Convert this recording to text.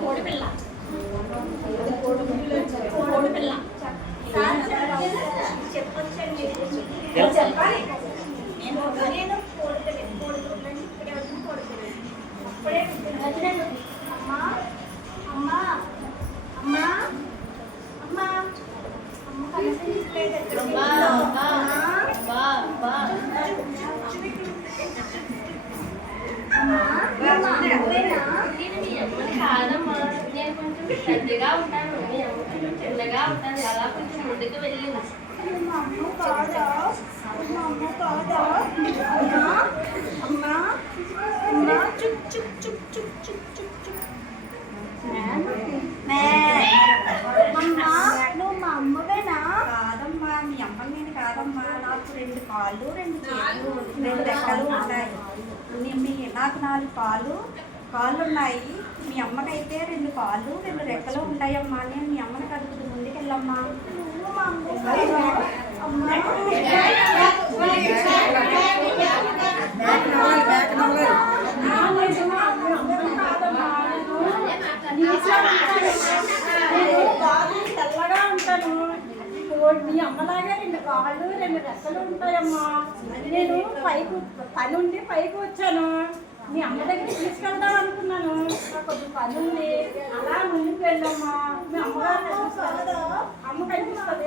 కోడిపిల్ల చెప్పాలి. నేను అప్పుడే అమ్మా అమ్మా అమ్మా అమ్మా కాదమ్మా, నేను కొంచెం పెద్దగా ఉంటాను, మీ అమ్మ కొంచెం చిన్నగా ఉంటాను, అలా కొంచెం ముందుకు వెళ్ళి నువ్వు మా అమ్మవేనా? కాదమ్మా, మీ అమ్మ నేను కాదమ్మా. నాకు 2 కాళ్ళు 2 చేతులు 2 రెక్కలు ఉంటాయి. నాకు 4 కాళ్ళు ఉన్నాయి. మీ అమ్మకైతే 2 కాళ్ళు 2 రెక్కలు ఉంటాయమ్మా. నేను మీ అమ్మని కడుపుతూ ముందుకెళ్ళమ్మా. తెల్లగా ఉంటాను. మీ అమ్మలాగే 2 కాళ్ళు 2 రెక్కలు ఉంటాయమ్మా. నేను పని ఉండి పైకి వచ్చాను. మీ అమ్మ దగ్గర తీసుకెళ్దాం అనుకున్నాను. నాకు కొంచెం పని ఉంది. అలా ముందుకు వెళ్ళమ్మా. మీ అమ్మగారు అమ్మ కనిపిస్తుంది.